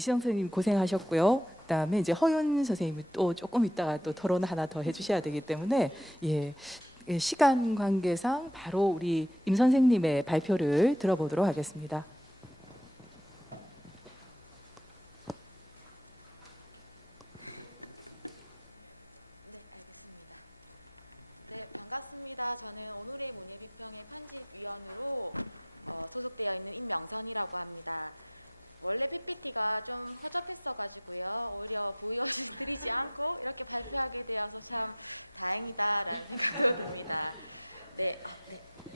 이시영 선생님 고생하셨고요. 그다음에 이제 허연 선생님이 또 조금 있다가 또 토론 하나 더 해주셔야 되기 때문에 시간 관계상 바로 우리 임 선생님의 발표를 들어보도록 하겠습니다. 네, 알겠습니다. 네, 반갑습니다. 저는 오늘의 문예비평의 편집위원으로 소속되어 있는 임명선이라고 합니다. 원래 PPT가 좀 허접했어가지고요. 오히려 보여드리지 않고 이렇게 발표하게 되어서 참 다행이다라는 생각도 듭니다. 네,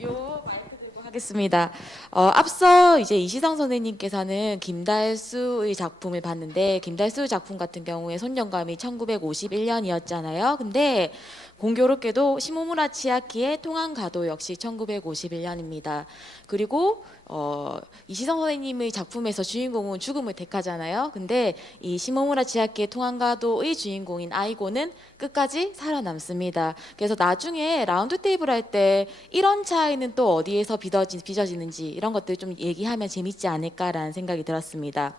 요 마이크 들고 하겠습니다. 앞서 이제 이시성 선생님께서는 김달수의 작품을 봤는데, 김달수 작품 같은 경우에 손정감이 1951년이었잖아요. 근데 공교롭게도 시모무라 치아키의 통한가도 역시 1951년입니다. 그리고 이시성 선생님의 작품에서 주인공은 죽음을 택하잖아요. 근데 이 시모무라 치아키의 통한가도의 주인공인 아이고는 끝까지 살아남습니다. 그래서 나중에 라운드 테이블 할 때 이런 차이는 또 어디에서 빚어지는지 이런 것들 좀 얘기하면 재밌지 않을까라는 생각이 들었습니다.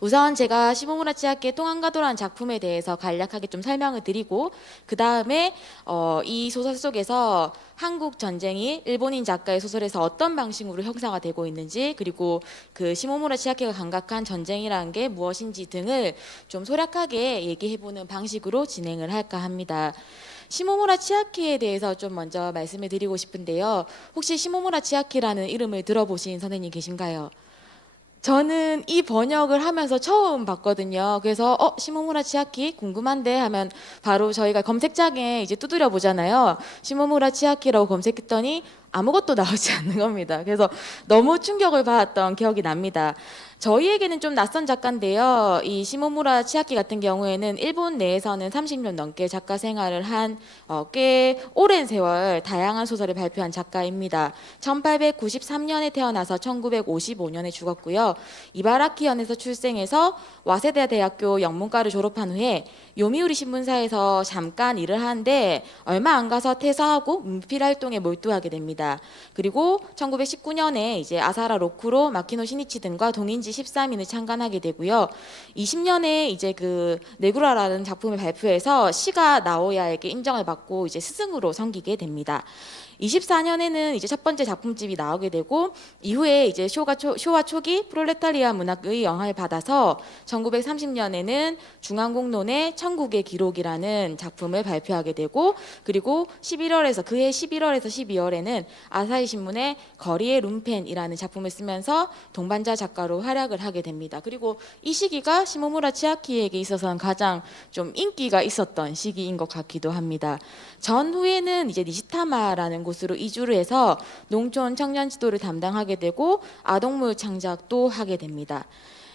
우선 제가 시모무라 치아키의 통한가도라는 작품에 대해서 간략하게 좀 설명을 드리고, 그 다음에 이 소설 속에서 한국 전쟁이 일본인 작가의 소설에서 어떤 방식으로 형상화 되고 있는지, 그리고 그 시모무라 치아키가 감각한 전쟁이라는 게 무엇인지 등을 좀 소략하게 얘기해보는 방식으로 진행을 할까 합니다. 시모무라 치아키에 대해서 좀 먼저 말씀을 드리고 싶은데요. 혹시 시모무라 치아키라는 이름을 들어보신 선생님 계신가요? 저는 이 번역을 하면서 처음 봤거든요. 그래서 시모무라 치아키 궁금한데 하면 바로 저희가 검색창에 이제 두드려 보잖아요. 시모무라 치아키라고 검색했더니 아무것도 나오지 않는 겁니다. 그래서 너무 충격을 받았던 기억이 납니다. 저희에게는 좀 낯선 작가인데요. 이 시모무라 치아키 같은 경우에는 일본 내에서는 30년 넘게 작가 생활을 한 꽤 오랜 세월 다양한 소설을 발표한 작가입니다. 1893년에 태어나서 1955년에 죽었고요. 이바라키현에서 출생해서 와세다 대학교 영문과를 졸업한 후에 요미우리 신문사에서 잠깐 일을 하는데 얼마 안 가서 퇴사하고 문필 활동에 몰두하게 됩니다. 그리고 1919년에 이제 아사라 로쿠로 마키노 시니치 등과 동인지 13인을 창간하게 되고요. 20년에 이제 그 네구라라는 작품을 발표해서 시가 나오야에게 인정을 받고 이제 스승으로 섬기게 됩니다. 24년에는 이제 첫 번째 작품집이 나오게 되고, 이후에 이제 쇼와 초기 프롤레타리아 문학의 영향을 받아서 1930년에는 중앙공론의 천국의 기록이라는 작품을 발표하게 되고, 그리고 그해 11월에서 12월에는 아사히 신문의 거리의 룸펜이라는 작품을 쓰면서 동반자 작가로 활약을 하게 됩니다. 그리고 이 시기가 시모무라 치아키에게 있어서는 가장 좀 인기가 있었던 시기인 것 같기도 합니다. 전후에는 이제 니시타마라는 곳으로 이주를 해서 농촌 청년 지도를 담당하게 되고 아동물 창작도 하게 됩니다.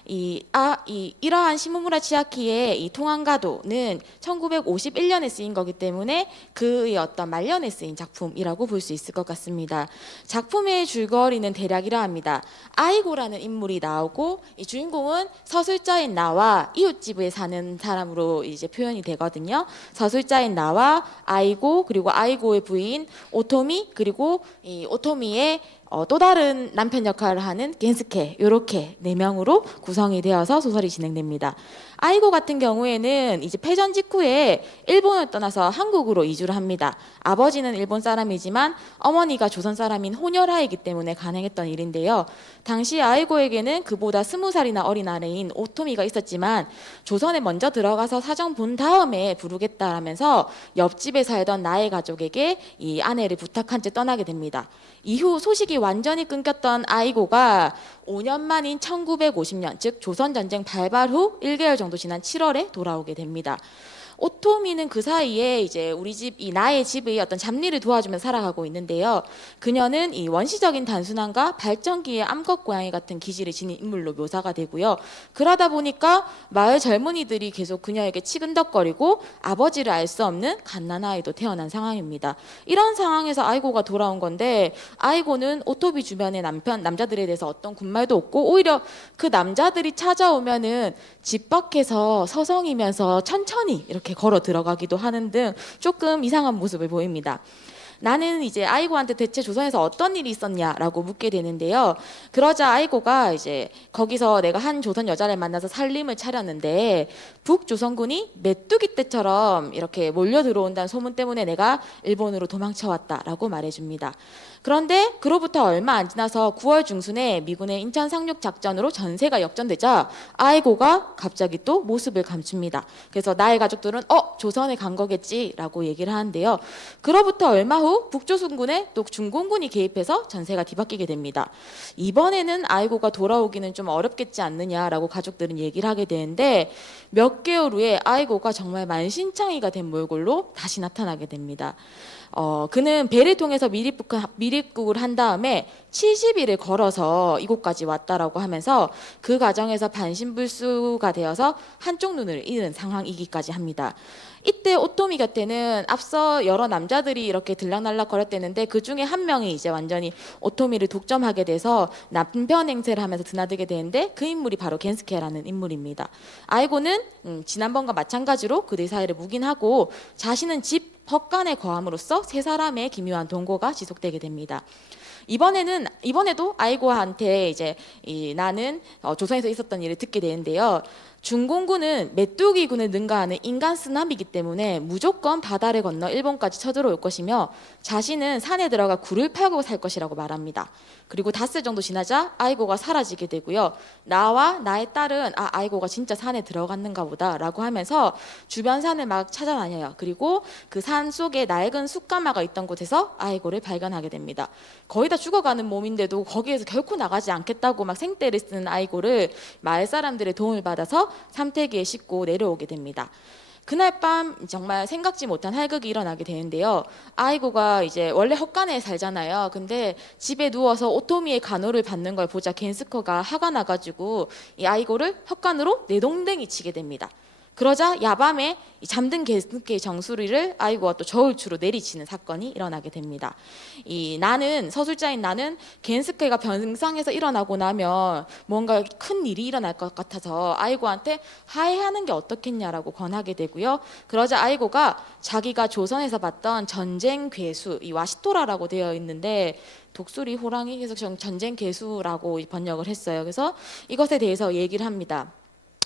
이러한 시모무라 치아키의 이 통한가도는 1951년에 쓰인 거기 때문에 그의 어떤 말년에 쓰인 작품이라고 볼 수 있을 것 같습니다. 작품의 줄거리는 대략 이러합니다. 아이고라는 인물이 나오고, 이 주인공은 서술자인 나와 이웃집에 사는 사람으로 이제 표현이 되거든요. 서술자인 나와 아이고, 그리고 아이고의 부인 오토미, 그리고 이 오토미의 또 다른 남편 역할을 하는 겐스케, 이렇게 4명으로 구성이 되어서 소설이 진행됩니다. 아이고 같은 경우에는 이제 패전 직후에 일본을 떠나서 한국으로 이주를 합니다. 아버지는 일본 사람이지만 어머니가 조선 사람인 혼혈아이기 때문에 가능했던 일인데요. 당시 아이고에게는 그보다 20살이나 어린 아내인 오토미가 있었지만 조선에 먼저 들어가서 사정 본 다음에 부르겠다라면서 옆집에 살던 나의 가족에게 이 아내를 부탁한 채 떠나게 됩니다. 이후 소식이 완전히 끊겼던 아이고가 5년 만인 1950년, 즉 조선전쟁 발발 후 1개월 정도 지난 7월에 돌아오게 됩니다. 오토미는 그 사이에 이제 나의 집의 어떤 잡일을 도와주면서 살아가고 있는데요. 그녀는 이 원시적인 단순함과 발전기의 암컷 고양이 같은 기질을 지닌 인물로 묘사가 되고요. 그러다 보니까 마을 젊은이들이 계속 그녀에게 치근덕거리고 아버지를 알 수 없는 갓난아이도 태어난 상황입니다. 이런 상황에서 아이고가 돌아온 건데, 아이고는 오토미 주변의 남자들에 대해서 어떤 군말도 없고, 오히려 그 남자들이 찾아오면은 집 밖에서 서성이면서 천천히 이렇게 걸어 들어가기도 하는 등 조금 이상한 모습을 보입니다. 나는 이제 아이고한테 대체 조선에서 어떤 일이 있었냐라고 묻게 되는데요. 그러자 아이고가 이제 거기서 내가 한 조선 여자를 만나서 살림을 차렸는데 북조선군이 메뚜기 떼처럼 이렇게 몰려 들어온다는 소문 때문에 내가 일본으로 도망쳐 왔다라고 말해줍니다. 그런데 그로부터 얼마 안 지나서 9월 중순에 미군의 인천 상륙 작전으로 전세가 역전되자 아이고가 갑자기 또 모습을 감춥니다. 그래서 나의 가족들은 조선에 간 거겠지라고 얘기를 하는데요. 그로부터 얼마 후 북조선군에 또 중공군이 개입해서 전세가 뒤바뀌게 됩니다. 이번에는 아이고가 돌아오기는 좀 어렵겠지 않느냐라고 가족들은 얘기를 하게 되는데 몇 개월 후에 아이고가 정말 만신창이가 된 몰골로 다시 나타나게 됩니다. 그는 배를 통해서 미립국을 한 다음에 70일을 걸어서 이곳까지 왔다라고 하면서 그 과정에서 반신불수가 되어서 한쪽 눈을 잃은 상황이기까지 합니다. 이때 오토미 곁에는 앞서 여러 남자들이 이렇게 들락날락 거렸대는데 그 중에 한 명이 이제 완전히 오토미를 독점하게 돼서 남편 행세를 하면서 드나들게 되는데 그 인물이 바로 겐스케라는 인물입니다. 아이고는 지난번과 마찬가지로 그들 사이를 묵인하고 자신은 집 헛간에 거함으로써 세 사람의 기묘한 동거가 지속되게 됩니다. 이번에도 아이고한테 이제 나는 조선에서 있었던 일을 듣게 되는데요. 중공군은 메뚜기군을 능가하는 인간 쓰나미이기 때문에 무조건 바다를 건너 일본까지 쳐들어올 것이며 자신은 산에 들어가 굴을 팔고 살 것이라고 말합니다. 그리고 닷새 정도 지나자 아이고가 사라지게 되고요. 나와 나의 딸은 아이고가 진짜 산에 들어갔는가 보다 라고 하면서 주변 산을 막 찾아다녀요. 그리고 그 산 속에 낡은 숯가마가 있던 곳에서 아이고를 발견하게 됩니다. 거의 다 죽어가는 몸인데도 거기에서 결코 나가지 않겠다고 막 생떼를 쓰는 아이고를 마을 사람들의 도움을 받아서 삼태기에 싣고 내려오게 됩니다. 그날 밤 정말 생각지 못한 활극이 일어나게 되는데요. 아이고가 이제 원래 헛간에 살잖아요. 근데 집에 누워서 오토미의 간호를 받는 걸 보자 겐스커가 화가 나가지고 이 아이고를 헛간으로 내동댕이 치게 됩니다. 그러자 야밤에 잠든 겐스케의 정수리를 아이고가 또 저울추로 내리치는 사건이 일어나게 됩니다. 서술자인 나는 겐스케가 변상에서 일어나고 나면 뭔가 큰 일이 일어날 것 같아서 아이고한테 화해하는 게 어떻겠냐라고 권하게 되고요. 그러자 아이고가 자기가 조선에서 봤던 전쟁 괴수, 이 와시토라라고 되어 있는데 독수리 호랑이 계속 전쟁 괴수라고 번역을 했어요. 그래서 이것에 대해서 얘기를 합니다.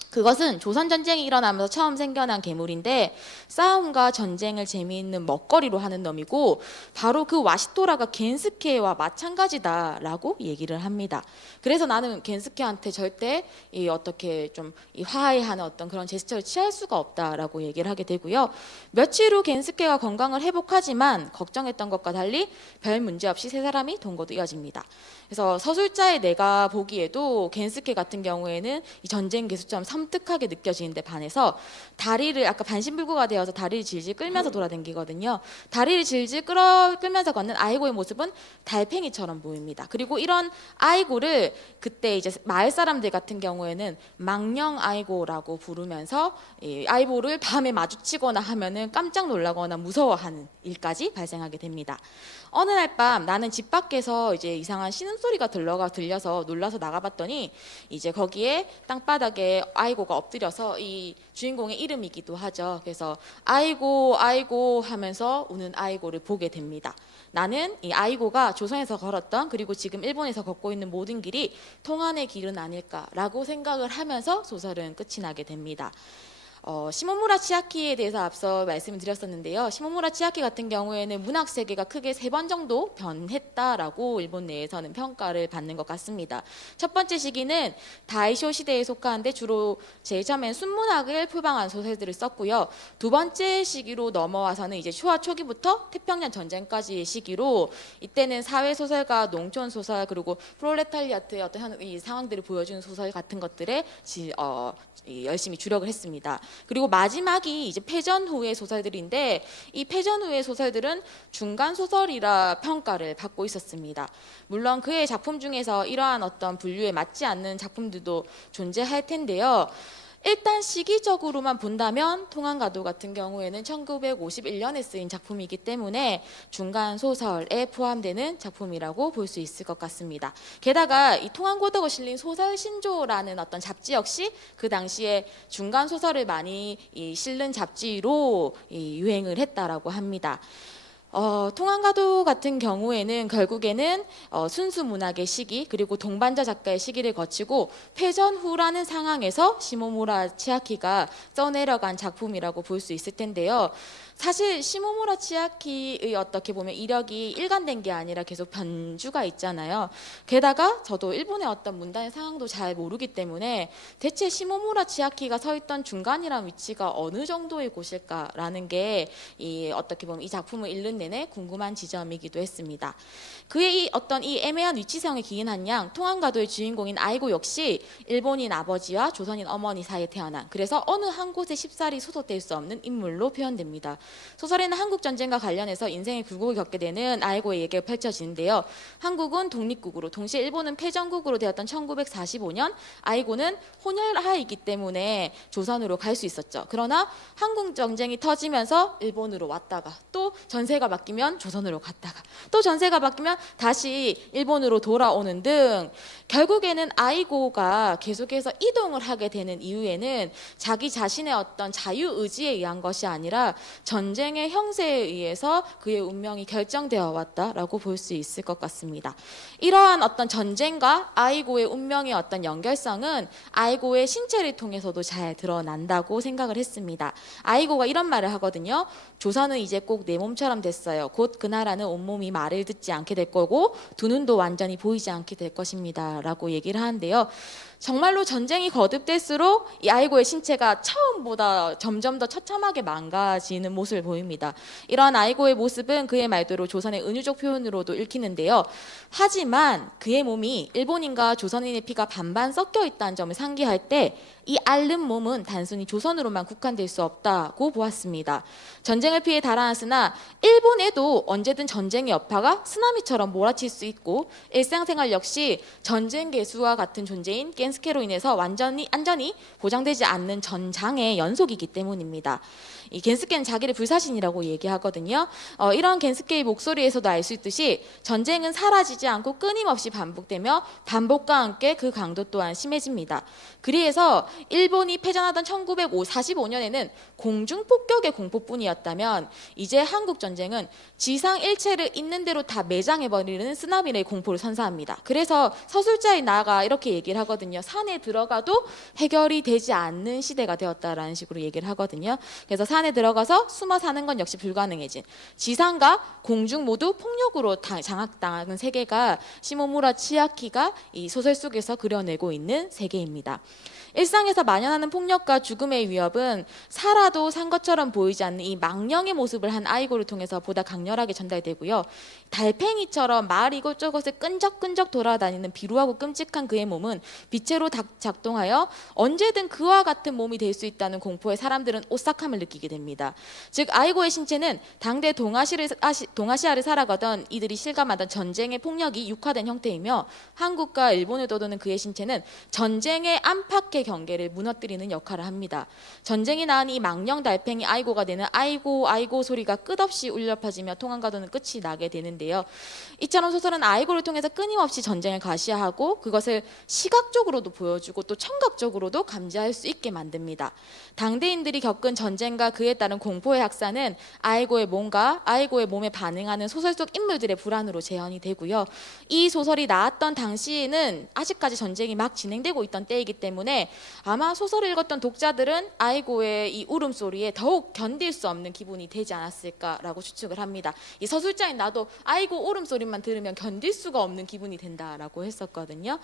그것은 조선전쟁이 일어나면서 처음 생겨난 괴물인데 싸움과 전쟁을 재미있는 먹거리로 하는 놈이고 바로 그 와시토라가 겐스케와 마찬가지다라고 얘기를 합니다. 그래서 나는 겐스케한테 절대 어떻게 좀 화해하는 어떤 그런 제스처를 취할 수가 없다라고 얘기를 하게 되고요. 며칠 후 겐스케가 건강을 회복하지만 걱정했던 것과 달리 별 문제 없이 세 사람이 동거도 이어집니다. 그래서 서술자의 내가 보기에도 겐스케 같은 경우에는 이 전쟁 괴수처럼 섬뜩하게 느껴지는데 반해서 다리를 아까 반신불구가 되어서 다리를 질질 끌면서 돌아다니거든요. 다리를 질질 끌면서 걷는 아이고의 모습은 달팽이처럼 보입니다. 그리고 이런 아이고를 그때 이제 마을 사람들 같은 경우에는 망령 아이고라고 부르면서 이 아이고를 밤에 마주치거나 하면은 깜짝 놀라거나 무서워하는 일까지 발생하게 됩니다. 어느 날 밤 나는 집 밖에서 이제 이상한 신음소리가 들려서 놀라서 나가봤더니 이제 거기에 땅바닥에 아이고가 엎드려서 이 주인공의 이름이기도 하죠. 그래서 아이고 아이고 하면서 우는 아이고를 보게 됩니다. 나는 이 아이고가 조선에서 걸었던 그리고 지금 일본에서 걷고 있는 모든 길이 통한의 길은 아닐까라고 생각을 하면서 소설은 끝이 나게 됩니다. 시모무라 치아키에 대해서 앞서 말씀을 드렸었는데요. 시모무라 치아키 같은 경우에는 문학 세계가 크게 3번 정도 변했다라고 일본 내에서는 평가를 받는 것 같습니다. 첫 번째 시기는 다이쇼 시대에 속하는데 주로 제일 처음엔 순문학을 표방한 소설들을 썼고요. 두 번째 시기로 넘어와서는 이제 쇼와 초기부터 태평양 전쟁까지의 시기로 이때는 사회 소설과 농촌 소설 그리고 프롤레타리아트의 어떤 이 상황들을 보여주는 소설 같은 것들에 열심히 주력을 했습니다. 그리고 마지막이 이제 패전 후의 소설들인데 이 패전 후의 소설들은 중간 소설이라 평가를 받고 있었습니다. 물론 그의 작품 중에서 이러한 어떤 분류에 맞지 않는 작품들도 존재할 텐데요. 일단 시기적으로만 본다면 통한가도 같은 경우에는 1951년에 쓰인 작품이기 때문에 중간 소설에 포함되는 작품이라고 볼 수 있을 것 같습니다. 게다가 이 통한고도가 실린 소설신조라는 어떤 잡지 역시 그 당시에 중간 소설을 많이 실는 잡지로 유행을 했다라고 합니다. 통한가도 같은 경우에는 결국에는 순수 문학의 시기 그리고 동반자 작가의 시기를 거치고 패전 후라는 상황에서 시모무라 치아키가 써내려간 작품이라고 볼 수 있을 텐데요. 사실 시모무라 치아키의 어떻게 보면 이력이 일관된 게 아니라 계속 변주가 있잖아요. 게다가 저도 일본의 어떤 문단의 상황도 잘 모르기 때문에 대체 시모무라 치아키가 서 있던 중간이란 위치가 어느 정도의 곳일까라는 게 이 어떻게 보면 이 작품을 읽는 내내 궁금한 지점이기도 했습니다. 그의 이 어떤 이 애매한 위치성에 기인한 양 통한가도의 주인공인 아이고 역시 일본인 아버지와 조선인 어머니 사이에 태어난, 그래서 어느 한 곳에 쉽사리 소속될 수 없는 인물로 표현됩니다. 소설에는 한국 전쟁과 관련해서 인생의 굴곡을 겪게 되는 아이고의 얘기가 펼쳐지는데요. 한국은 독립국으로 동시에 일본은 패전국으로 되었던 1945년 아이고는 혼혈아이기 때문에 조선으로 갈 수 있었죠. 그러나 한국 전쟁이 터지면서 일본으로 왔다가 또 전세가 바뀌면 조선으로 갔다가 또 전세가 바뀌면 다시 일본으로 돌아오는 등 결국에는 아이고가 계속해서 이동을 하게 되는 이유에는 자기 자신의 어떤 자유의지에 의한 것이 아니라 전쟁의 형세에 의해서 그의 운명이 결정되어 왔다라고 볼 수 있을 것 같습니다. 이러한 어떤 전쟁과 아이고의 운명의 어떤 연결성은 아이고의 신체를 통해서도 잘 드러난다고 생각을 했습니다. 아이고가 이런 말을 하거든요. 조선은 이제 꼭 내 몸처럼 됐어요. 곧 그 나라는 온몸이 말을 듣지 않게 될 거고 두 눈도 완전히 보이지 않게 될 것입니다 라고 얘기를 하는데요. 정말로 전쟁이 거듭될수록 이 아이고의 신체가 처음보다 점점 더 처참하게 망가지는 모습을 보입니다. 이러한 아이고의 모습은 그의 말대로 조선의 은유적 표현으로도 읽히는데요. 하지만 그의 몸이 일본인과 조선인의 피가 반반 섞여 있다는 점을 상기할 때 이 앓는 몸은 단순히 조선으로만 국한될 수 없다고 보았습니다. 전쟁을 피해 달아났으나 일본에도 언제든 전쟁의 여파가 쓰나미처럼 몰아칠 수 있고 일상생활 역시 전쟁 개수와 같은 존재인 겐스케로 인해서 완전히 안전이 보장되지 않는 전장의 연속이기 때문입니다. 이 겐스케는 자기를 불사신이라고 얘기하거든요. 이런 겐스케의 목소리에서도 알 수 있듯이 전쟁은 사라지지 않고 끊임없이 반복되며 반복과 함께 그 강도 또한 심해집니다. 그래서 일본이 패전하던 1945년에는 공중폭격의 공포뿐이었다면 이제 한국 전쟁은 지상 일체를 있는 대로 다 매장해버리는 쓰나미의 공포를 선사합니다. 그래서 서술자의 나가 이렇게 얘기를 하거든요. 산에 들어가도 해결이 되지 않는 시대가 되었다라는 식으로 얘기를 하거든요. 그래서 산에 들어가서 숨어 사는 건 역시 불가능해진, 지상과 공중 모두 폭력으로 장악당하는 세계가 시모무라 치아키가 이 소설 속에서 그려내고 있는 세계입니다. 일상에서 만연하는 폭력과 죽음의 위협은 살아도 산 것처럼 보이지 않는 이 망령의 모습을 한 아이고를 통해서 보다 강렬하게 전달되고요. 달팽이처럼 마을 이곳저곳을 끈적끈적 돌아다니는 비루하고 끔찍한 그의 몸은 빛으로 작동하여 언제든 그와 같은 몸이 될 수 있다는 공포에 사람들은 오싹함을 느끼게 됩니다. 즉 아이고의 신체는 당대 동아시아를 살아가던 이들이 실감하던 전쟁의 폭력이 육화된 형태이며 한국과 일본을 떠도는 그의 신체는 전쟁의 안팎의 경계를 무너뜨리는 역할을 합니다. 전쟁이 낳은 이 망령 달팽이 아이고가 내는 아이고 아이고 소리가 끝없이 울려 퍼지며 통한가도는 끝이 나게 되는데요. 이처럼 소설은 아이고를 통해서 끊임없이 전쟁을 과시하고 그것을 시각적으로도 보여주고 또 청각적으로도 감지할 수 있게 만듭니다. 당대인들이 겪은 전쟁과 그에 따른 공포의 확산은 아이고의 몸과 아이고의 몸에 반응하는 소설 속 인물들의 불안으로 재현이 되고요. 이 소설이 나왔던 당시에는 아직까지 전쟁이 막 진행되고 있던 때이기 때문에 아마 소설을 읽었던 독자들은 아이고의 이 울음소리에 더욱 견딜 수 없는 기분이 되지 않았을까라고 추측을 합니다. 이 서술자인 나도 아이고 울음소리만 들으면 견딜 수가 없는 기분이 된다라고 했었거든요.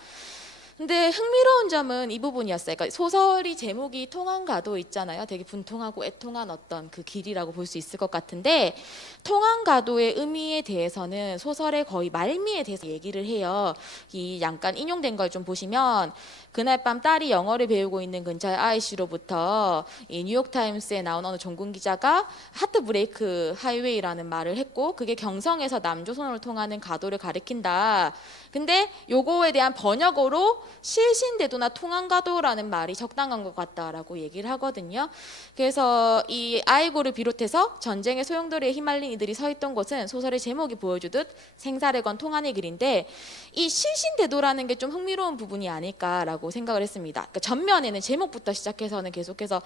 근데 흥미로운 점은 이 부분이었어요. 그러니까 소설이 제목이 통한가도 있잖아요. 되게 분통하고 애통한 어떤 그 길이라고 볼 수 있을 것 같은데 통한가도의 의미에 대해서는 소설의 거의 말미에 대해서 얘기를 해요. 이 약간 인용된 걸 좀 보시면 그날 밤 딸이 영어를 배우고 있는 근처의 아이씨로부터 이 뉴욕타임스에 나온 어느 종군 기자가 하트 브레이크 하이웨이라는 말을 했고 그게 경성에서 남조선을 통하는 가도를 가리킨다. 근데 요거에 대한 번역어로 실신대도나 통한가도라는 말이 적당한 것 같다라고 얘기를 하거든요. 그래서 이 아이고를 비롯해서 전쟁의 소용돌이에 휘말린 이들이 서 있던 곳은 소설의 제목이 보여주듯 생사를 건 통한의 길인데 이 실신대도라는 게 좀 흥미로운 부분이 아닐까라고 아니냐라고 생각을 했습니다. 그러니까 전면에는 제목부터 시작해서는 계속해서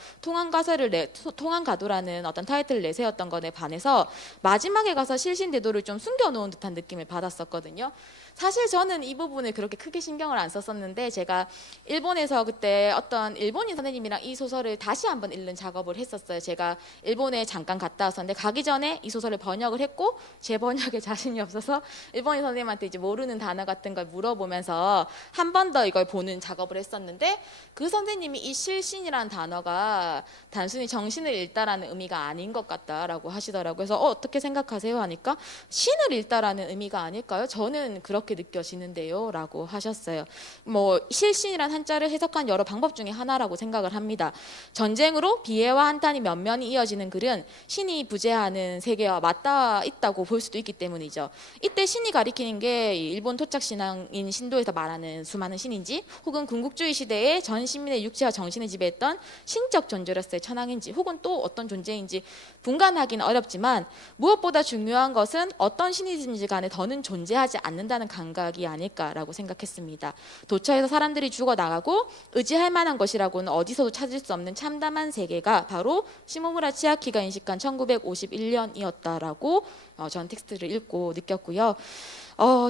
통한가도라는 어떤 타이틀을 내세웠던 것에 반해서 마지막에 가서 실신대도를 좀 숨겨놓은 듯한 느낌을 받았었거든요. 사실 저는 이 부분을 그렇게 크게 신경을 안 썼었는데, 제가 일본에서 그때 어떤 일본인 선생님이랑 이 소설을 다시 한번 읽는 작업을 했었어요. 제가 일본에 잠깐 갔다 왔었는데 가기 전에 이 소설을 번역을 했고, 제 번역에 자신이 없어서 일본인 선생님한테 이제 모르는 단어 같은 걸 물어보면서 한 번 더 이걸 보는 작업을 했었는데, 그 선생님이 이 실신이라는 단어가 단순히 정신을 읽다라는 의미가 아닌 것 같다라고 하시더라고요. 그래서 어떻게 생각하세요? 하니까 신을 읽다라는 의미가 아닐까요? 저는 그렇게 느껴지는데요 라고 하셨어요. 뭐 실신이란 한자를 해석한 여러 방법 중에 하나라고 생각을 합니다. 전쟁으로 비애와 한탄이 면면이 이어지는 글은 신이 부재하는 세계와 맞닿아 있다고 볼 수도 있기 때문이죠. 이때 신이 가리키는 게 일본 토착 신앙인 신도에서 말하는 수많은 신인지, 혹은 군국주의 시대에 전 시민의 육체와 정신을 지배했던 신적 존재로서의 천황인지, 혹은 또 어떤 존재인지 분간하기는 어렵지만, 무엇보다 중요한 것은 어떤 신이든지 간에 더는 존재하지 않는다는 감각이 아닐까라고 생각했습니다. 도처에서 사람들이 죽어나가고 의지할 만한 것이라고는 어디서도 찾을 수 없는 참담한 세계가 바로 시모무라 치아키가 인식한 1951년이었다라고 전 텍스트를 읽고 느꼈고요.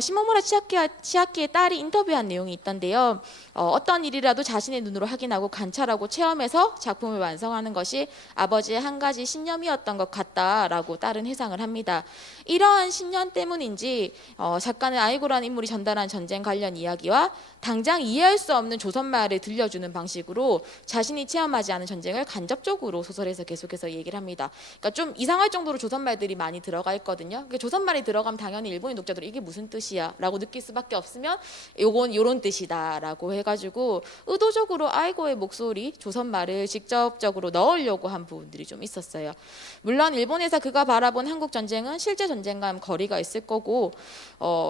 시모무라 치아키의 딸이 인터뷰한 내용이 있던데요. 어떤 일이라도 자신의 눈으로 확인하고 관찰하고 체험해서 작품을 완성하는 것이 아버지의 한 가지 신념이었던 것 같다라고 딸은 해상을 합니다. 이러한 신념 때문인지 작가는 아이고라는 인물이 전달한 전쟁 관련 이야기와 당장 이해할 수 없는 조선말을 들려주는 방식으로 자신이 체험하지 않은 전쟁을 간접적으로 소설에서 계속해서 얘기를 합니다. 그러니까 좀 이상할 정도로 조선말들이 많이 들어가 있거든요. 그 조선말이 들어가면 당연히 일본인 독자들이 이게 무슨 뜻이야 라고 느낄 수밖에 없으면 요건 요런 뜻이다 라고 해가지고 의도적으로 아이고의 목소리, 조선말을 직접적으로 넣으려고 한 부분들이 좀 있었어요. 물론 일본에서 그가 바라본 한국 전쟁은 실제 전쟁과 거리가 있을 거고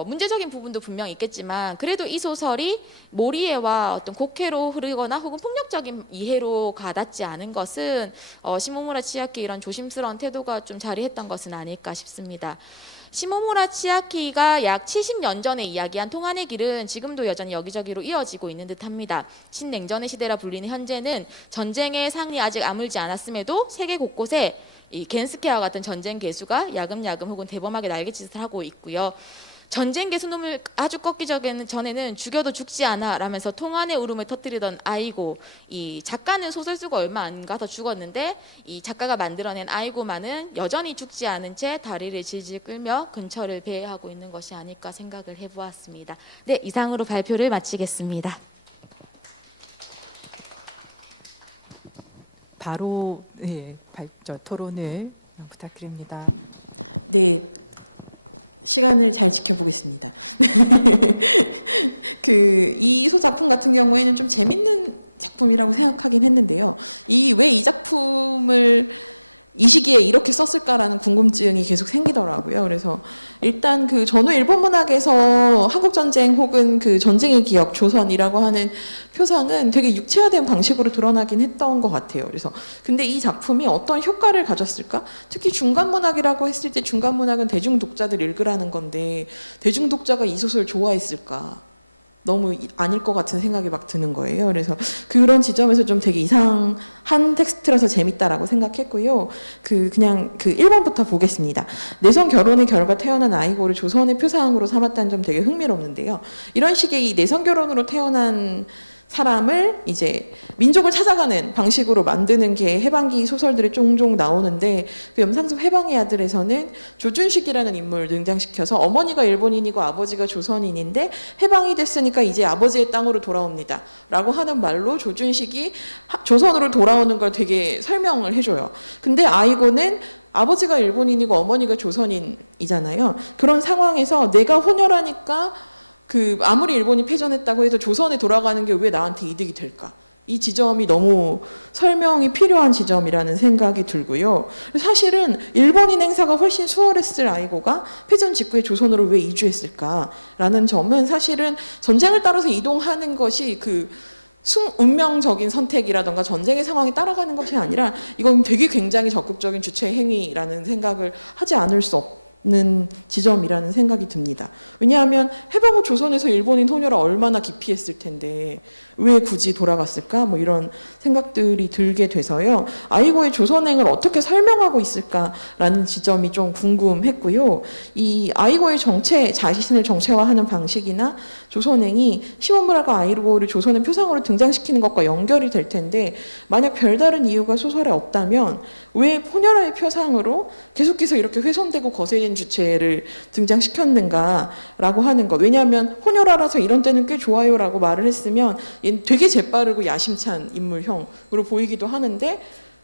문제적인 부분도 분명 있겠지만, 그래도 이 소설이 모리에와 어떤 곡해로 흐르거나 혹은 폭력적인 이해로 가닿지 않은 것은 시모무라 치아키 이런 조심스러운 태도가 좀 자리했던 것은 아닐까 싶습니다. 시모무라 치아키가 약 70년 전에 이야기한 통한의 길은 지금도 여전히 여기저기로 이어지고 있는 듯합니다. 신냉전의 시대라 불리는 현재는 전쟁의 상이 아직 아물지 않았음에도 세계 곳곳에 이 겐스케와 같은 전쟁 괴수가 야금야금 혹은 대범하게 날개짓을 하고 있고요. 전쟁 괴수놈을 아주 꺾기 전에는 죽여도 죽지 않아 라면서 통한의 울음을 터뜨리던 아이고, 이 작가는 소설 쓰고 얼마 안 가서 죽었는데 이 작가가 만들어낸 아이고만은 여전히 죽지 않은 채 다리를 질질 끌며 근처를 배회하고 있는 것이 아닐까 생각을 해보았습니다. 네, 이상으로 발표를 마치겠습니다. 바로 토론을 부탁드립니다. 네, 시간을 잘 지켜보겠습니다. 이 작품 같은 경우에는 좀 재밌는 작품이라고 생각하긴 했는데요. 왜 이 작품을 이 시기에 이렇게 썼을까라는 궁금증이 계속 생기더라고요. 그래서 일단 전후 일본 문학에서 한국 전쟁 혹은 전쟁의 기억, 조선이라고 하는 표상은 되게 육체화된 방식으로 드러나긴 했던 것 같아요. 그래서 근데 이 작품이 어떤 효과를 가졌을까? 특히 중간 문학이라고 했을 때 중간 문학은 대중 독자들 읽으라는 건데 대중 독자가 이 소설 좋아했을까? 너무 아닐 것 같은 생각이 막 드는 거예요. 그래서 그런 지점에서 좀 되게 이상한 텍스트라서 재밌다라고 생각했고요. 그냥 1번부터 보겠습니다. 내성 결혼의 결과 태어난 아이고를 조선의 표상으로 삼았다는 점 되게 흥미롭는데요. 이런 식의 이 내성 결혼으로 태어난 사람을 이제 민족을 찾아가는 방식으로 만드는 게 해방기 소설들에 종종 나오는데, 염상섭 해방의 아들에서는 조준식이라는 인물을 등장시켜서 어머니가 일본인이고 아버지가 조선인인데 해방이 됐으니까 이제 아버지의 땅으로 돌아옵니다 라고 하는 말로 조준식이 조선으로 돌아오는 걸 되게 설명을 해줘요. 근데 아이고는 아버지가 일본인이고 어머니가 조선인이잖아요. 그런 상황에서 내가 혼혈하니까 아무리 일본이 패전했다고 해도 조선에 돌아가는 게 왜 나한테 이득이 될까? 이 지점이 너무 설명이 필요한 지점이라는 생각이 들고요. 사실은 일본인 행사가 훨씬 수월했을 아이고가 패전 직후에 조선으로 왜 이주했을까라는 점은 사실은 전쟁을 따라서 이동하는 것이 운명적인 선택이라던가 전쟁의 상황이 따라가는 것이 아니라 이건 되게 굉장히 적극적인 주체 행위라는 생각을 하지 않을 수 지점이라는 생각이 듭니다. 왜냐하면 해방 후 조선에서 일본인 혼혈을 얼마나 기피했을 텐데 왜 굳이 돌아갔을까? 뭐 이런 생각들이 들게 돼서요. 아이고의 조선행을 어떻게 설명하고 있을까라는 지점이 좀 궁금했고요. 이 아이고의 자신을 정체화하는 방식이나 조선행이 시모무라가 아이고를 조선의 표상으로 등장시키는 것과 연결이 될 텐데 만약 별다른 이유가 소설에 없다면 왜 혼혈의 표상으로 계속해서 이렇게 훼손되고 거세진 주체를 등장시켰는가라고 하는 것. 왜냐하면 혼혈아라서 이런 때는 꽤 좋아요라고 말을 했으면 얘는 되게 재빠르고 야심찬 인물형으로 보이기도 하는데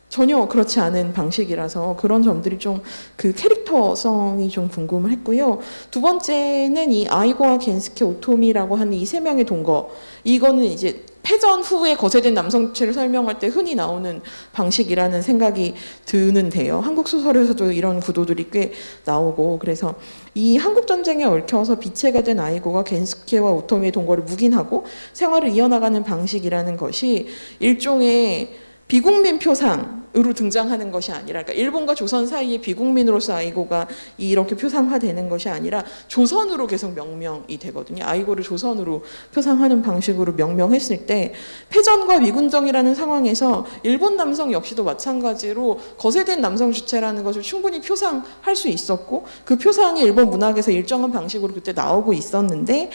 전혀 그렇지 않은 방식이라서 그런 점들이 좀 그 캐릭터성이 좀 궁금을 했고요. 두 번째는 이 아이고와 겐스케 오토미라고 하는 이 세 명의 동거. 이거는 이제 패전 후에 거세된 남성 주체를 설명할 때 흔히 나오는 방식이라는 생각이 드는데요. 한국 소설에서도 이런 구도들이 꽤 나오고 그래서 이 한국 전쟁에 얽혀서 비체가 된 아이고가 겐스케와 오토미의 동거를 묵인하고 생활을 이어나가는 방식이라는 것이 일종의 비국민 표상으로 등장하는 것이 아니라 그러니까 일본과 조선 사이의 비국민으로서 아이고가 이렇게 표상화되는 것이 아니라 조선으로 계속 명명이 되거든요. 아이고를 조선으로 표상하는 방식으로 명명했을 때 패전과 미군정이라는 상황에서 일본 남성 역시도 마찬가지로 거세된 남성 주체라는 것을 충분히 표상할 수 있었고 그 표상이 일본 문학에서 일정한 방식으로 그때 나오고 있었는데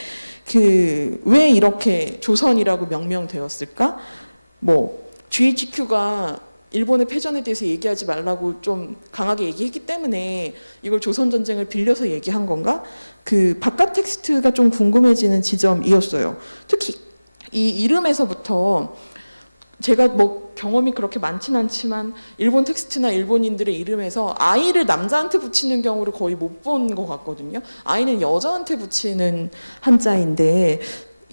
왜 이렇게 조선이라고 명명되었을까? GHQ가 일본의 패전에 대해서 얘기하지 말라고 좀 강하게 얘기했기 때문에 이걸 조선전쟁을 빌려서 얘기한 건가? 그 바깥 텍스트가 좀 궁금해지는 지점이었어요. 특히 이 이름에서부터 제가 경험이 그렇게 많진 않지만 일본 텍스트나 일본인들의 이름에서 아이를 남자한테 붙이는 경우를 거의 못 본 것 같거든요. 아이는 여자한테 붙이는 한자인데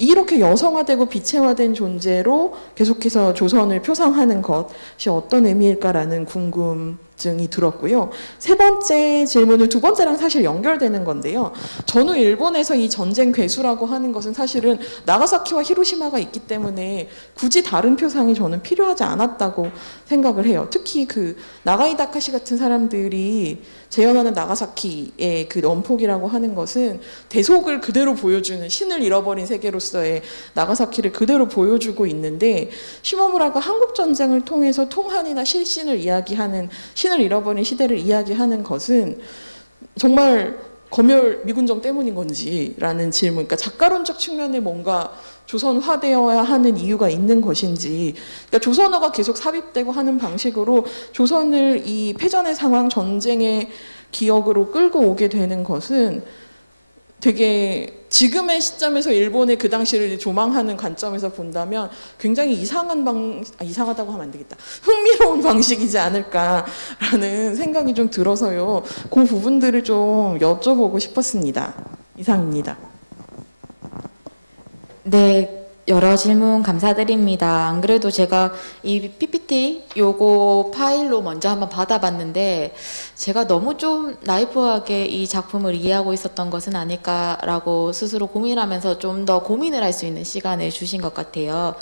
이렇게 여성화되고 비체화된 존재로 계속해서 조선을 표상하는 것이 어떤 의미일까라는 궁금증이 들었고요. 세 번째 질문은 두 번째랑 사실 연결되는 건데요. 전후 일본에서 이 전쟁 괴수라고 하는 것은 사실은 나가사키와 히로시마가 있기 때문에 굳이 다른 표상이 저는 필요하지 않았다고 생각을 해요. 특히 그 나가이 다카시 같은 사람들이 재현하는 나가사키의 그 원폭이라고 하는 것은 대속을 그대로 보여주는 신을 잃어버린 세계로서의 나가사키를 그대로 보여주고 있는데 시모무라가 한국전쟁을 통해서 통한이나 실신을 이야기하는 신을 잃어버린 시대를 이야기하는 것은 정말 검열 미군정 때문인 건지라는 질문, 그러니까 작가론적 측면에 뭔가 조선화되어야 하는 이유가 있는 것인지, 그러니까 조선어가 계속 삽입되고 하는 방식으로 조선을 이 패전의 상황, 전쟁의 기억으로 끌고 오게 되는 것은 되게 지금의 시점에서 일본의 그 당시를 조망하는 관점에서 본다면 굉장히 이상하다고 하면 안 되겠다. 흥미로운 방식이지 않을까라는 생각이 좀 들어서요. 그 부분들을 좀 여쭤보고 싶었습니다. 이상입니다. 네, 여러 질문 감사드립니다. 안 그래도 제가 이 PPT 요거 파일로 먼저 한번 받아봤는데 제가 너무 좀 나이프하게 이 작품을 이해하고 있었던 것은 아닐까라고 스스로 고민하면서 좀 더 고민을 할 수 있는 시간을 주신 것 같아요.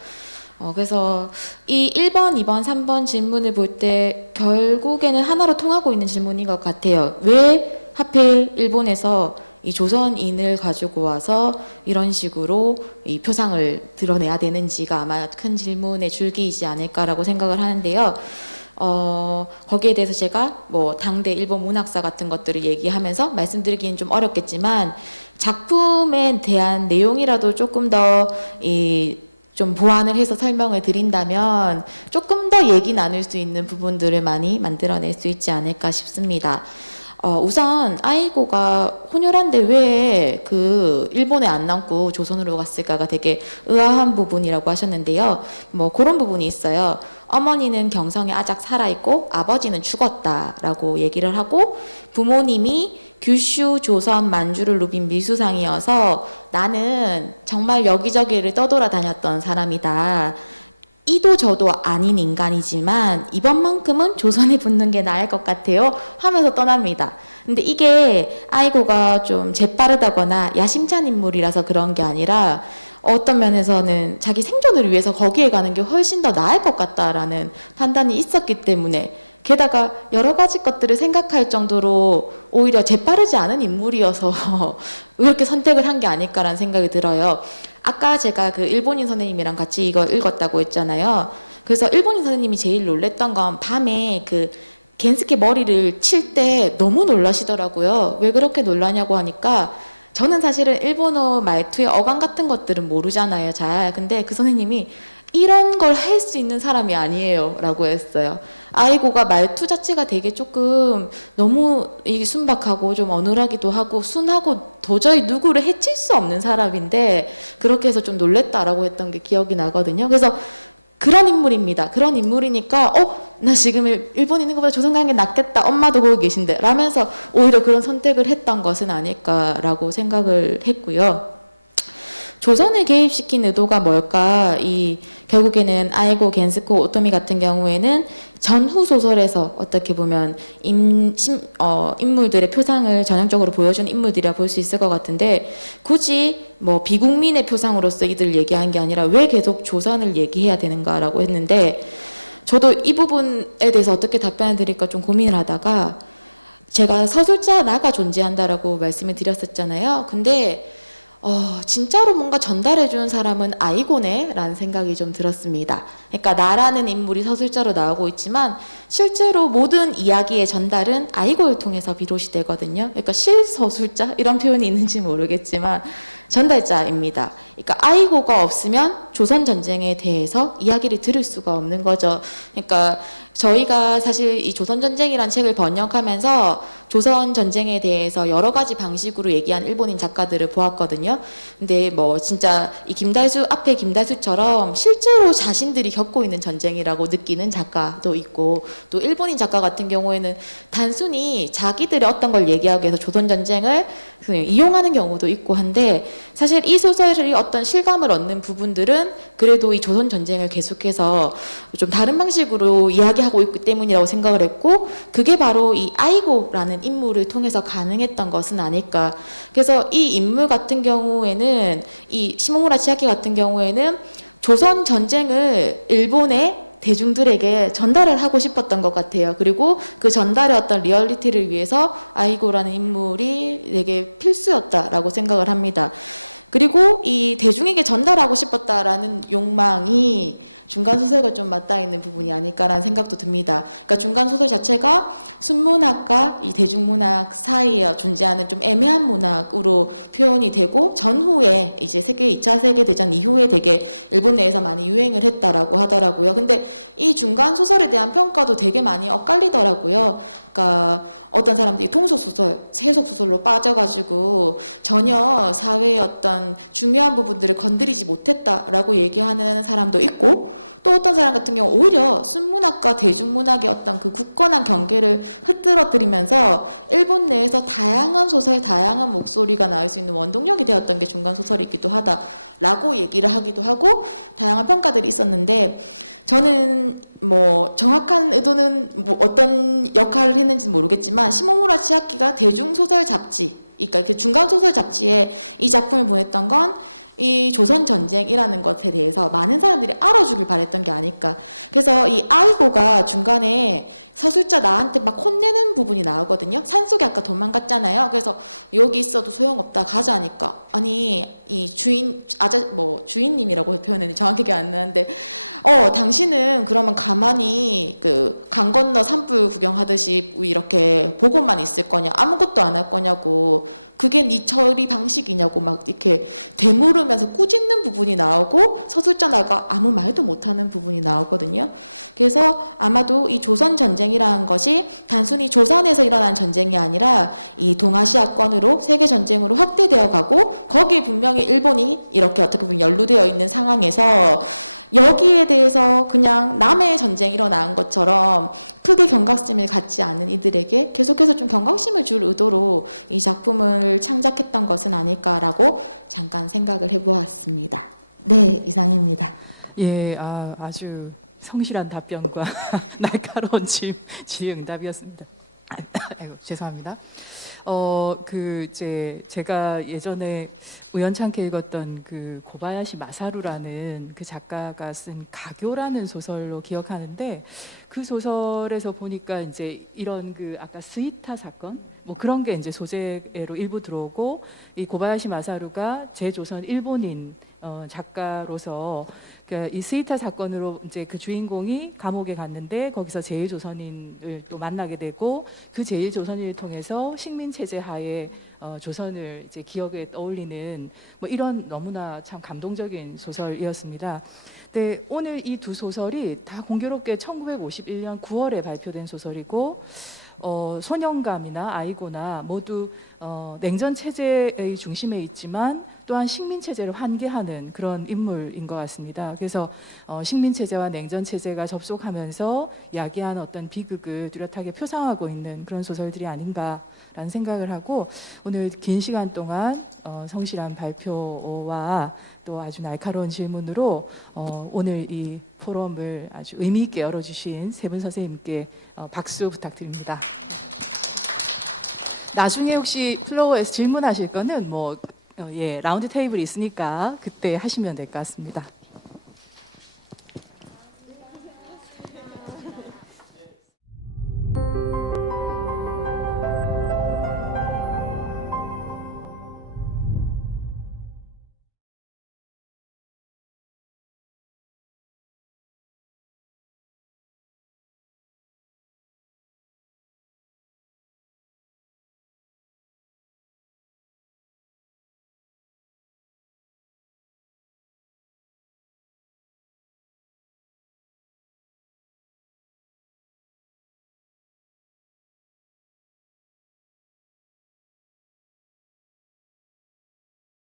그래서 이 1번, 2번, 3번 질문을 볼 때 결국에는 하나로 통하고 있는 질문인 것 같아요. 왜 하필 일본에서 이 조선인을 가지고 와서 이런 식으로 이 표상을 드러내야 되는지가 아마 큰 질문의 줄기이지 않을까라고 생각을 하는데요. 거기에 대해서 제가 당대 일본 문학사 같은 것들을 얘기하면서 말씀드리기는 좀 어렵겠지만 작품에 대한 내용이라도 조금 더 좀 보완을 해서 설명을 드린다면 조금 더 얘기 나눌 수 있는 부분들을 많이 만들어낼 수 있지 않을까 싶습니다. 우선 아이고가 혼혈한데 왜 일본에 안 남고 조선으로 갔을까가 되게 의아한 부분이라고 하셨는데요. 그런 부분이 있어요. 어머니는 경성에 아작 살아있고 아버지는 죽었다라고 얘기를 하고 부모님이 규슈, 조선, 만주를 누빈 밀수상이어서 나는 정말 여기저기를 떠돌아다녔던 사람이다. 이도 저도 아닌 인간이지만 이번만큼은 조선에 붙는 게 나을 것 같아요 하면서 떠납니다. 근데 이게 아이고가 좀 재빠르다거나 야심찬 인물이라서 그런 게 아니라 어떤 면에서는 자기 생존을 위해서 거기에 가는 게 훨씬 더 나을 것 같다라는 판단이 있었기 때문에 게다가 여러 가지 것들을 생각할 정도로 오히려 재빠르지 않은 인물이어서 이렇게 선택을 한 게 아닐까라는 생각이 들어요. 아까 제가 그 일본인 선생님이랑 같이 이거 읽었다고 했잖아요. 그래서 일본인 선생님이 제일 놀랬던 건 밤에 그 겐스케 머리를 칠 때 너무 놀라시더라고요. 왜 그렇게 놀라냐고 하니까 저는 사실은 일본어 말투의 어감 같은 것들은 모르잖아요, 잘. 근데 그 선생님이 이런 걸 할 수 있는 사람이 아니에요 라고 했어요. 아이고가 말투 자체가 되게 조금 너무 이게 순박하고 좀 어눌하기도 하고 순하고 도저히 누구를 해칠 수 없는 사람인데 그렇게 해서 좀 놀랬다라고 했던 게 기억이 나거든요. 그래서 그런 인물입니다. 그런 인물이니까 나 지금 일본에 있는 것보다 조선 가는 게 낫겠다. 엄마도 거기 계신데 라면서 오히려 그런 선택을 했던 것은 아닐까라고 생각을 했고요. 조선을 개입시킨 의도가 뭘까? 결국에는 아이고 겐스코 오토미 같은 경우에는 전후 소설에서 어떻게 보면 인물들의 표상을 전형적으로 보여주는 인물들이라 볼 수 있을 것 같은데 굳이 뭐 비국민의 표상으로서 이들 얘기한 게 아니라 왜 계속 조선을 얘기해야 되는가라고 했는데 저도 이 부분에 대해서 어떻게 답변을 드릴까 좀 고민을 하다가 제가 서술자 나가 존재한다라고 말씀을 드렸었잖아요. 근데 진짜로 뭔가 전달해주는 사람은 아이고네 라는 생각이 좀 들었습니다. 그러니까 나라는 인물이 서술자로 나오고 있지만 실제로 모든 이야기의 전달은 아이고를 통해서 비롯이 되거든요. 그러니까 실서술자 이런 표현이 있는지 모르겠지만 전달자입니다. 그러니까 아이고가 없으면 조선 전쟁에 대해서 이야기를 들을 수가 없는 거죠. 그러니까 저희가 사실 이 조선전쟁이란 책을 번역하면서 조선전쟁에 대해서 여러 가지 방식으로 얘기한 일본인 작가들을 보았거든요. 근데 뭐 진짜 이 앞에 김달수처럼 실제로 자신들이 겪고 있는 전쟁이라고 느끼는 작가도 있고 또 일본인 작가 같은 경우에는 단순히 자기들의 어떤 걸 얘기하기 위해서 조선전쟁을 이용하는 경우도 있고 한데 사실 이 소설이 어떤 실감을 얻는 부분들은 그래도 이 조선전쟁을 계속해서 좀 다른 방식으로 이야기하고 있기 때문이라고 생각을 했고 그게 바로 이 아이고라는 인물을 통해서 가능했던 것은 아닐까. 그래서 이 인물 같은 경우에는 이 시모무라 치아키 같은 경우에는 조선전쟁을 일본의 대중들에게 전달을 하고 싶었던 것 같아요. 그리고 그 전달의 어떤 리얼리티를 위해서 아이고라는 인물이 되게 필수였다라고 생각을 합니다. 그리고 이 대중에게 전달하고 싶었다라는 욕망이 중간소설과 좀 맞닿아 있는 부분이 아닐까라는 생각도 듭니다. 그러니까 중간소설 자체가 순문학과 이 대중문학 사이에 존재하는 좀 애매한 문학으로 표현이 되고 전후에 이제 2차 세계대전 이후에 되게 일본 내에서 많이 유행을 했다라고 하더라고요. 근데 이 중간소설에 대한 평가도 되게 많이 엇갈리더라고요. 그러니까 어떤 사람들이 통속소설, 세속소설로 빠져가지고 전혀 사회의 어떤 중요한 부분들을 건드리지 못했다라고 얘기하는 사람도 있고 또 어떤 사람 같은 경우 오히려 순문학과 대중문학의 어떤 그 굳건한 경계를 흐트러뜨리면서 일본 내에서 다양한 소설, 다양한 목소리가 나올 수 있는 원동력이 되었던 게 중간소설이기도 하다라고 얘기를 하기도 하고 다양한 평가들이 있었는데 저는 뭐 정확한 의도는 뭐 어떤 역할을 했는지는 모르겠지만 시모무라 치아키가 대중소설 잡지, 그러니까 그 중간소설 잡지에 이 작품을 보냈던 건 이 조선전쟁이라는 것에 대해서 많은 사람들이 알아주길 바랬던 게 아닐까. 그래서 이 아이고가 중간에 서술자 나한테 막 혼내는 부분이 나오거든요. 산속에 아까 도망갔잖아요. 그래서 여기 있어도 소용없다 가자니까 아니 이 주인님이라고 표현했는데 정확히 기억 안 나는데 당신은 그러면 가만히 그 강 건너 산불 구경하듯이 이렇게 보고만 있을 거냐 아무것도 안 할 거냐고 그게 네 처리 방식이냐고 막 이렇게 되물으면서 꾸짖는 부분이 나오고 서술자나가 아무 말도 못하는 부분이 나오거든요. 그래서 아마도 이 조선 전쟁이라는 것이 단순히 조선에서 일어난 전쟁이 아니라 이 동아시아권으로 세계 전쟁으로 확대되어 가고 거기에 분명히 일본이 이렇게 어떻게 보면 연루되어 있는 상황에서 여기에 대해서 그냥 남의 전쟁이 일어난 것처럼 크게 경각심을 갖지 않은 이들에게 계속해서 좀 경각심을 줄 의도로 이 작품을 창작했던 것은 아닐까라고 잠깐 생각을 해보았습니다. 네, 이상입니다. 예, 아주 성실한 답변과 날카로운 질의응답이었습니다. 아이고, 죄송합니다. 이제 제가 예전에 우연찮게 읽었던 그 고바야시 마사루라는 그 작가가 쓴 가교라는 소설로 기억하는데, 그 소설에서 보니까 이제 이런 그 아까 스이타 사건 뭐 그런 게 이제 소재로 일부 들어오고, 이 고바야시 마사루가 제조선 일본인 작가로서 그러니까 이 스이타 사건으로 이제 그 주인공이 감옥에 갔는데 거기서 제1조선인을 또 만나게 되고, 그 제1조선인을 통해서 식민 체제 하에 조선을 이제 기억에 떠올리는 뭐 이런 너무나 참 감동적인 소설이었습니다. 근데 오늘 이 두 소설이 다 공교롭게 1951년 9월에 발표된 소설이고, 소년감이나 아이고나 모두 냉전 체제의 중심에 있지만 또한 식민 체제를 환기하는 그런 인물인 것 같습니다. 그래서 식민 체제와 냉전 체제가 접속하면서 야기한 어떤 비극을 뚜렷하게 표상하고 있는 그런 소설들이 아닌가라는 생각을 하고, 오늘 긴 시간 동안 성실한 발표와 또 아주 날카로운 질문으로 오늘 이 포럼을 아주 의미 있게 열어주신 세 분 선생님께 박수 부탁드립니다. 나중에 혹시 플로어에서 질문하실 거는 뭐 라운드 테이블이 있으니까 그때 하시면 될 것 같습니다.